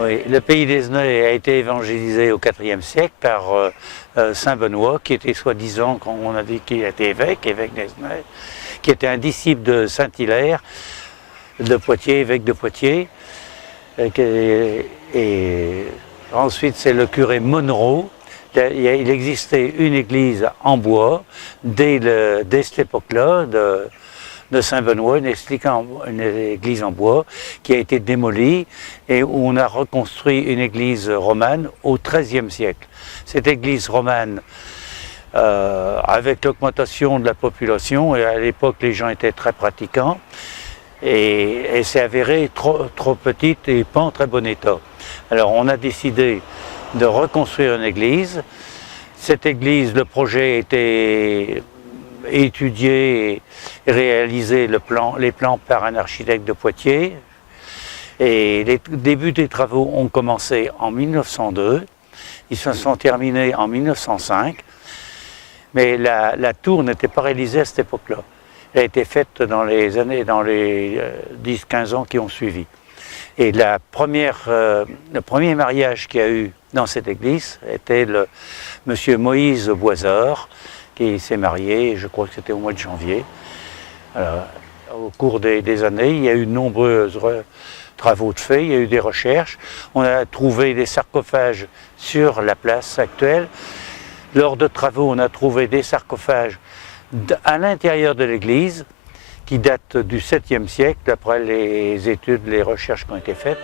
Oui, le pays d'Esnay a été évangélisé au IVe siècle par saint Benoît, qui était soi-disant, quand on a dit qu'il était évêque d'Esnay, qui était un disciple de saint Hilaire de Poitiers, évêque de Poitiers. Et ensuite, c'est le curé Monnereau. Il existait une église en bois dès cette époque-là de Saint-Benoît, une église en bois qui a été démolie et où on a reconstruit une église romane au XIIIe siècle. Cette église romane, avec l'augmentation de la population, et à l'époque les gens étaient très pratiquants, et elle s'est avérée trop petite et pas en très bon état. Alors on a décidé de reconstruire une église. Cette église, le projet était étudié et réalisé les plans par un architecte de Poitiers. Et les débuts des travaux ont commencé en 1902. Ils se sont terminés en 1905. Mais la tour n'était pas réalisée à cette époque-là. Elle a été faite dans les 10-15 ans qui ont suivi. Et le premier mariage qu'il y a eu dans cette église était monsieur Moïse Boisard, qui s'est marié, je crois que c'était au mois de janvier. Alors, au cours des années, il y a eu de nombreux travaux de fait, il y a eu des recherches. On a trouvé des sarcophages sur la place actuelle. Lors de travaux, on a trouvé des sarcophages à l'intérieur de l'église qui datent du 7e siècle, d'après les études, les recherches qui ont été faites.